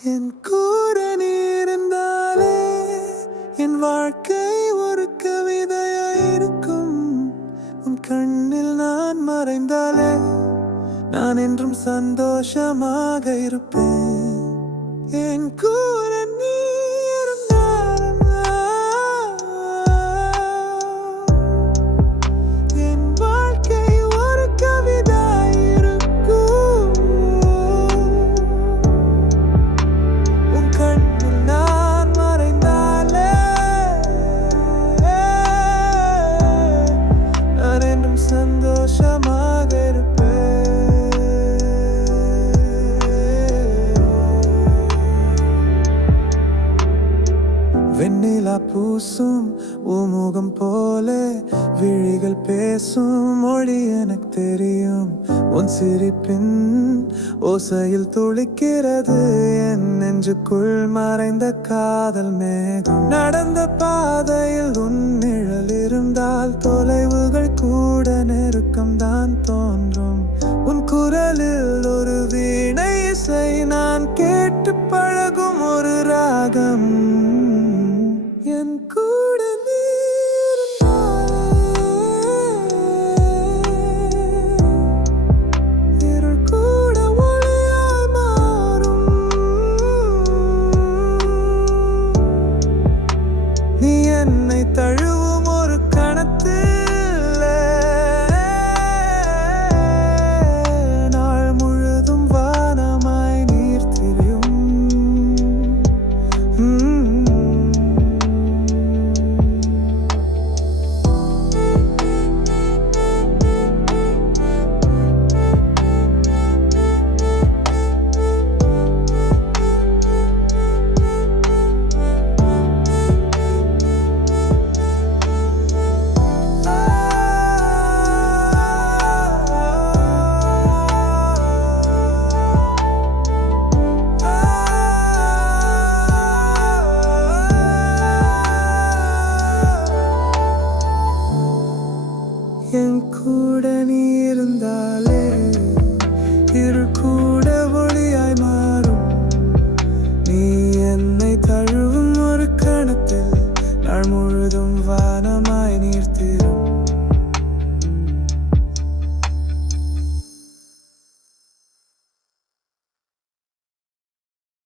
என் கூட நீ இருந்தாலே என் வாழ்க்கை ஒரு கவிதையாயிருக்கும். உன் கண்ணில் நான் மறைந்தாலே நான் என்றும் சந்தோஷமாக இருப்பேன். என் கூட நீ இருந்தாலும் என் வாழ்க்கை ஒரு கவிதையாயிருக்கும். உன் கண்ணில் நான் மறைந்தாலே நான் என்றும் சந்தோஷமாக இருப்பேன். வெண்ணிலா பூசும் உமுகம் போல விழிகள் பேசும் மொழி எனக்கு தெரியும். உன் சிரிப்பின் ஓசையில் துளிக்கிறது என் நெஞ்சுக்குள் மறைந்த காதல் மேகம். நடந்த பாதையில் உன் நிழல் இருந்தால் தொலைவுகள் கூட நெருக்கம் தான் தோன்றும்.